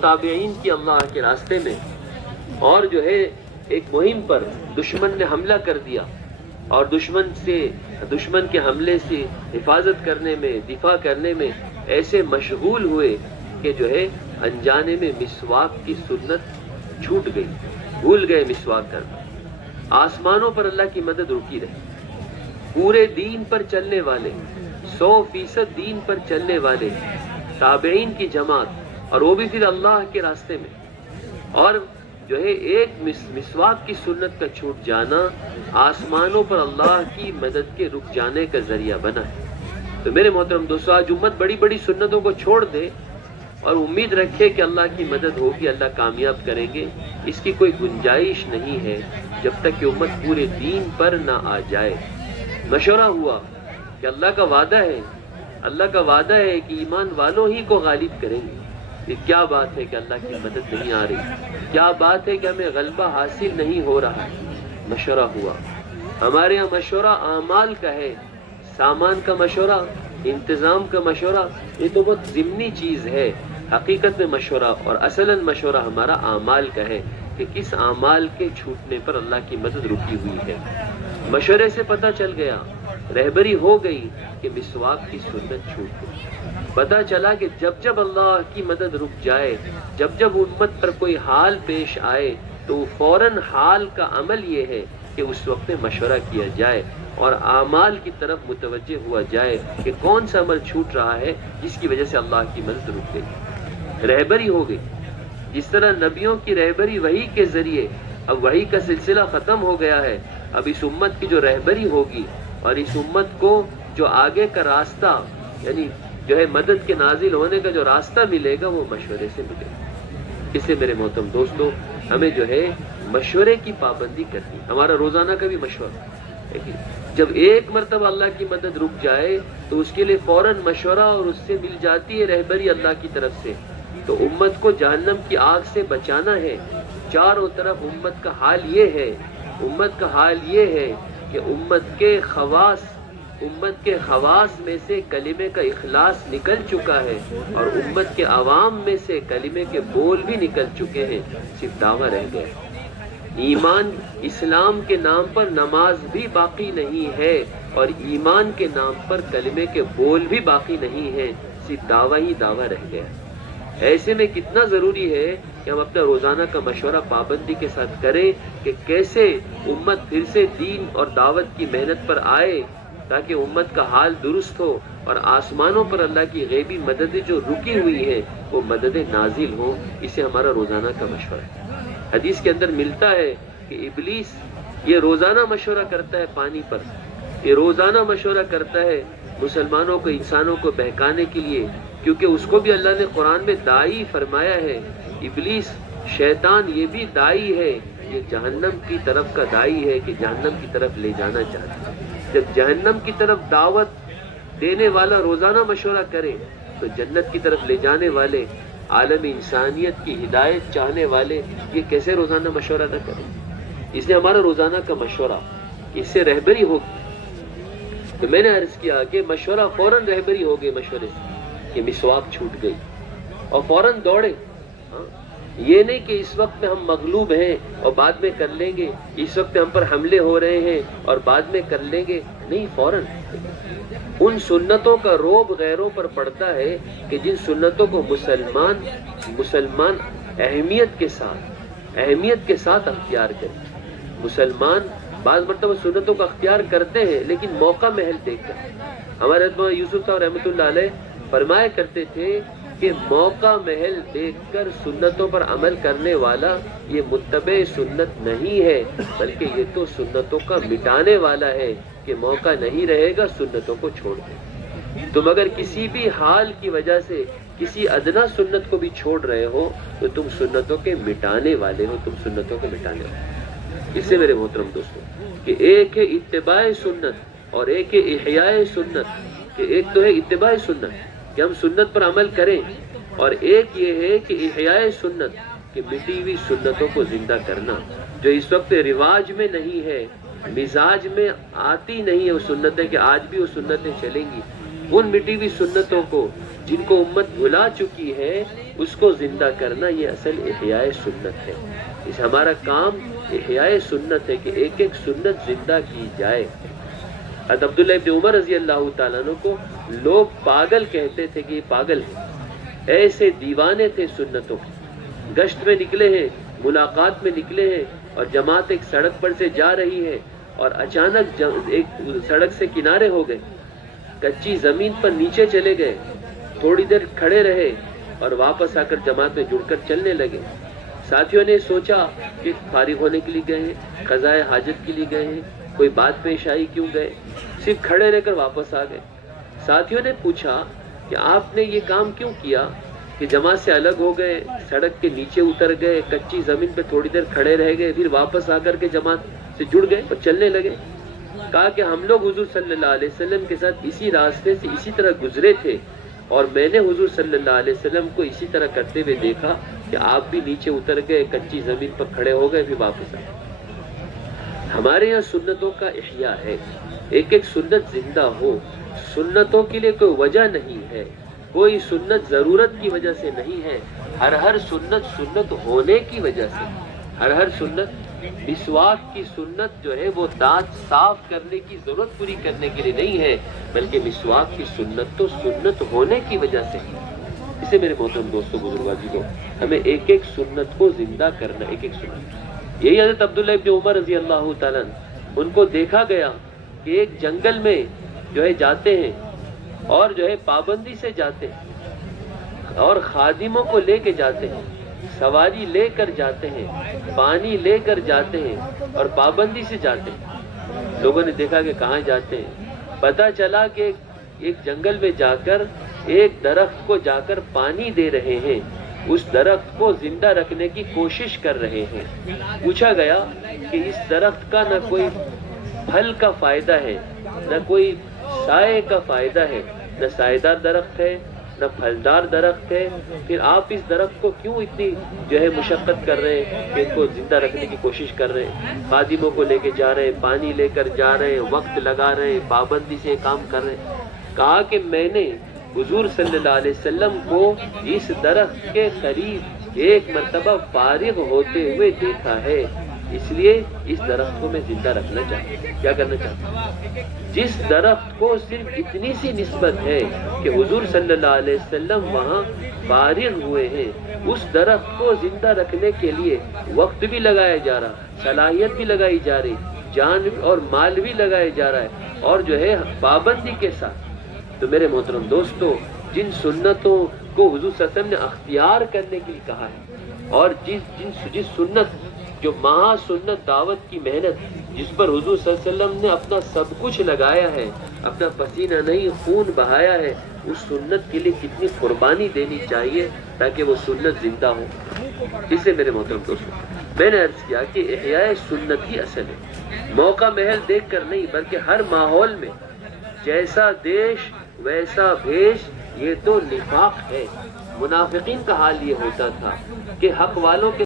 تابعین کی اللہ کے راستے میں، اور جو ہے ایک مہم پر دشمن نے حملہ کر دیا اور دشمن کے حملے سے حفاظت کرنے میں، دفاع کرنے میں ایسے مشغول ہوئے کہ جو ہے انجانے میں مسواک کی سنت چھوٹ گئی، بھول گئے مسواک کرنا۔ آسمانوں پر اللہ کی مدد رکی رہی، پورے دین پر چلنے والے، 100% دین پر چلنے والے تابعین کی جماعت، اور وہ بھی پھر اللہ کے راستے میں، اور جو ہے ایک مسواک کی سنت کا چھوٹ جانا آسمانوں پر اللہ کی مدد کے رک جانے کا ذریعہ بنا ہے۔ تو میرے محترم دوستو، آج امت بڑی بڑی سنتوں کو چھوڑ دے اور امید رکھے کہ اللہ کی مدد ہوگی، اللہ کامیاب کریں گے، اس کی کوئی گنجائش نہیں ہے جب تک کہ امت پورے دین پر نہ آ جائے۔ مشورہ ہوا کہ اللہ کا وعدہ ہے کہ ایمان والوں ہی کو غالب کریں گے۔ یہ کیا بات ہے کہ اللہ کی مدد نہیں آ رہی، کیا بات ہے کہ ہمیں غلبہ حاصل نہیں ہو رہا۔ مشورہ ہوا، ہمارے یہاں مشورہ اعمال کا ہے، سامان کا مشورہ، انتظام کا مشورہ یہ تو بہت ضمنی چیز ہے۔ حقیقت میں مشورہ اور اصلاً مشورہ ہمارا اعمال کا ہے کہ کس اعمال کے چھوٹنے پر اللہ کی مدد رکی ہوئی ہے۔ مشورے سے پتہ چل گیا، رہبری ہو گئی کہ مسواک کی سنت چھوٹ گئی۔ پتہ چلا کہ جب اللہ کی مدد رک جائے، جب امت پر کوئی حال پیش آئے تو فوراً حال کا عمل یہ ہے کہ اس وقت مشورہ کیا جائے اور اعمال کی طرف متوجہ ہوا جائے کہ کون سا عمل چھوٹ رہا ہے جس کی وجہ سے اللہ کی مدد رک گئی۔ رہبری ہو گئی، جس طرح نبیوں کی رہبری وحی کے ذریعے، اب وحی کا سلسلہ ختم ہو گیا ہے، اب اس امت کی جو رہبری ہوگی اور اس امت کو جو آگے کا راستہ، یعنی جو ہے مدد کے نازل ہونے کا جو راستہ ملے گا وہ مشورے سے ملے گا۔ اس لیے میرے محترم دوستو، ہمیں جو ہے مشورے کی پابندی کرنی، ہمارا روزانہ کا بھی مشورہ ہے کہ جب ایک مرتبہ اللہ کی مدد رک جائے تو اس کے لیے فوراً مشورہ اور اس سے مل جاتی ہے رہبری اللہ کی طرف سے۔ تو امت کو جہنم کی آگ سے بچانا ہے۔ چاروں طرف امت کا حال یہ ہے کہ امت کے خواص میں سے کلمے کا اخلاص نکل چکا ہے اور امت کے عوام میں سے کلمے کے بول بھی نکل چکے ہیں، صرف دعویٰ رہ گیا۔ ایمان اسلام کے نام پر نماز بھی باقی نہیں ہے اور ایمان کے نام پر کلمے کے بول بھی باقی نہیں ہیں، صرف دعویٰ ہی دعویٰ رہ گیا۔ ایسے میں کتنا ضروری ہے کہ ہم اپنا روزانہ کا مشورہ پابندی کے ساتھ کریں کہ کیسے امت پھر سے دین اور دعوت کی محنت پر آئے تاکہ امت کا حال درست ہو اور آسمانوں پر اللہ کی غیبی مددیں جو رکی ہوئی ہیں وہ مددیں نازل ہوں۔ اسے ہمارا روزانہ کا مشورہ ہے۔ حدیث کے اندر ملتا ہے کہ ابلیس یہ روزانہ مشورہ کرتا ہے پانی پر، یہ روزانہ مشورہ کرتا ہے مسلمانوں کو، انسانوں کو بہکانے کے لیے، کیونکہ اس کو بھی اللہ نے قرآن میں داعی فرمایا ہے۔ ابلیس شیطان یہ بھی داعی ہے، یہ جہنم کی طرف کا داعی ہے کہ جہنم کی طرف لے جانا چاہتا ہے۔ جب جہنم کی طرف دعوت دینے والا روزانہ مشورہ کرے تو جنت کی طرف لے جانے والے، عالم انسانیت کی ہدایت چاہنے والے یہ کیسے روزانہ مشورہ نہ کریں؟ اس لیے ہمارا روزانہ کا مشورہ، اس سے رہبری ہوگی۔ تو میں نے عرض کیا کہ مشورہ فوراً رہبری ہو گئی مشورے سے کہ مسواک چھوٹ گئی اور فوراً دوڑے۔ یہ نہیں کہ اس وقت میں ہم مغلوب ہیں اور بعد میں کر لیں گے، اس وقت ہم پر حملے ہو رہے ہیں اور بعد میں کر لیں گے، نہیں، فوراً۔ ان سنتوں کا روب غیروں پر پڑتا ہے کہ جن سنتوں کو مسلمان اہمیت کے ساتھ اختیار کریں۔ مسلمان بعض مرتبہ سنتوں کا اختیار کرتے ہیں لیکن موقع محل دیکھ کر۔ ہمارے حضرت یوسف صاحب رحمۃ اللہ علیہ فرمایا کرتے تھے کہ موقع محل دیکھ کر سنتوں پر عمل کرنے والا یہ متبع سنت نہیں ہے، بلکہ یہ تو سنتوں کا مٹانے والا ہے کہ موقع نہیں رہے گا سنتوں کو چھوڑ دیں۔ تم اگر کسی بھی حال کی وجہ سے کسی ادنا سنت کو بھی چھوڑ رہے ہو تو تم سنتوں کے مٹانے والے ہو، اس سے میرے محترم دوستوں کہ ایک ہے اتباع سنت اور ایک ہے احیاء سنت، کہ ایک تو ہے اتباع سنت کہ ہم سنت پر عمل کریں، اور ایک یہ ہے کہ احیاء سنت کہ مٹی ہوئی سنتوں کو زندہ کرنا، جو اس وقت رواج میں نہیں ہے، مزاج میں آتی نہیں ہے وہ سنتیں کہ آج بھی وہ سنتیں چلیں گی، ان مٹی ہوئی سنتوں کو جن کو امت بھلا چکی ہے اس کو زندہ کرنا یہ اصل احیاء سنت ہے۔ اس ہمارا کام احیاء سنت ہے کہ ایک ایک سنت زندہ کی جائے۔ حضرت عبداللہ ابن عمر رضی اللہ تعالیٰ عنہ کو لوگ پاگل کہتے تھے کہ یہ پاگل ہے، ایسے دیوانے تھے سنتوں کے۔ گشت میں نکلے ہیں، ملاقات میں نکلے ہیں، اور جماعت ایک سڑک پر سے جا رہی ہے، اور اچانک ایک سڑک سے کنارے ہو گئے، کچی زمین پر نیچے چلے گئے، تھوڑی دیر کھڑے رہے اور واپس آ کر جماعت میں جڑ کر چلنے لگے۔ ساتھیوں نے سوچا کہ فارغ ہونے کے لیے گئے ہیں، قضائے حاجت کے لیے گئے ہیں، کوئی بات پیش آئی کیوں گئے، صرف کھڑے رہ کر واپس آ گئے۔ ساتھیوں نے پوچھا کہ آپ نے یہ کام کیوں کیا کہ جماعت سے الگ ہو گئے، سڑک کے نیچے اتر گئے، کچی زمین پہ تھوڑی دیر کھڑے رہ گئے، پھر واپس آ کر کے جماعت سے جڑ گئے اور چلنے لگے؟ کہا کہ ہم لوگ حضور صلی اللہ علیہ وسلم کے ساتھ اسی راستے سے اسی طرح گزرے تھے، اور میں نے حضور صلی اللہ علیہ وسلم کو اسی طرح کرتے ہوئے دیکھا کہ آپ بھی نیچے اتر گئے، کچی زمین پر کھڑے ہو گئے، پھر واپس آئے۔ ہمارے یہاں سنتوں کا احیاء ہے، ایک ایک سنت زندہ ہو۔ سنتوں کے لیے کوئی وجہ نہیں ہے، کوئی سنت ضرورت کی وجہ سے نہیں ہے، ہر سنت سنت ہونے کی وجہ سے۔ ہر سنت، مسواک کی سنت جو ہے وہ دانت صاف کرنے کی ضرورت پوری کرنے کے لیے نہیں ہے، بلکہ مسواک کی سنت تو سنت ہونے کی وجہ سے ہے۔ اسے میرے محترم دوستوں، بزرگوں، ہمیں ایک ایک سنت کو زندہ کرنا، ایک ایک سنت۔ یہی حضرت عبداللہ ابن عمر رضی اللہ تعالیٰ عنہ، ان کو دیکھا گیا کہ ایک جنگل میں جو ہے جاتے ہیں، اور جو ہے پابندی سے جاتے ہیں، اور خادموں کو لے کے جاتے ہیں، سواری لے کر جاتے ہیں، پانی لے کر جاتے ہیں، اور پابندی سے جاتے ہیں۔ لوگوں نے دیکھا کہ کہاں جاتے ہیں، پتہ چلا کہ ایک جنگل میں جا کر ایک درخت کو جا کر پانی دے رہے ہیں، اس درخت کو زندہ رکھنے کی کوشش کر رہے ہیں۔ پوچھا گیا کہ اس درخت کا نہ کوئی پھل کا فائدہ ہے، نہ کوئی سائے کا فائدہ ہے، نہ سائیدار درخت ہے، نہ پھلدار درخت ہے، پھر آپ اس درخت کو کیوں اتنی جو ہے مشقت کر رہے ہیں کہ اس کو زندہ رکھنے کی کوشش کر رہے ہیں؟ خادموں کو لے کے جا رہے ہیں، پانی لے کر جا رہے ہیں، وقت لگا رہے ہیں، پابندی سے کام کر رہے ہیں۔ کہا کہ میں نے حضور صلی اللہ علیہ وسلم کو اس درخت کے قریب ایک مرتبہ فارغ ہوتے ہوئے دیکھا ہے، اس لیے اس درخت کو میں زندہ رکھنا چاہتا ہوں۔ کیا کرنا چاہتا ہوں؟ جس درخت کو صرف اتنی سی نسبت ہے کہ حضور صلی اللہ علیہ وسلم وہاں فارغ ہوئے ہیں، اس درخت کو زندہ رکھنے کے لیے وقت بھی لگایا جا رہا، صلاحیت بھی لگائی جا رہی، جان اور مال بھی لگایا جا رہا ہے، اور جو ہے پابندی کے ساتھ۔ تو میرے محترم دوستو، جن سنتوں کو حضور صلی اللہ علیہ وسلم نے اختیار کرنے کے لیے کہا ہے، اور جس سنت جو مہا سنت دعوت کی محنت، جس پر حضور صلی اللہ علیہ وسلم نے اپنا سب کچھ لگایا ہے، اپنا پسینہ نہیں خون بہایا ہے، اس سنت کے لیے کتنی قربانی دینی چاہیے تاکہ وہ سنت زندہ ہو۔ اس سے میرے محترم دوستو، میں نے عرض کیا کہ احیاء سنت ہی اصل ہے، موقع محل دیکھ کر نہیں، بلکہ ہر ماحول میں جیسا دیش ویسا بھیش، یہ تو نفاق ہے۔ منافقین کا حال یہ ہوتا تھا کہ حق والوں کے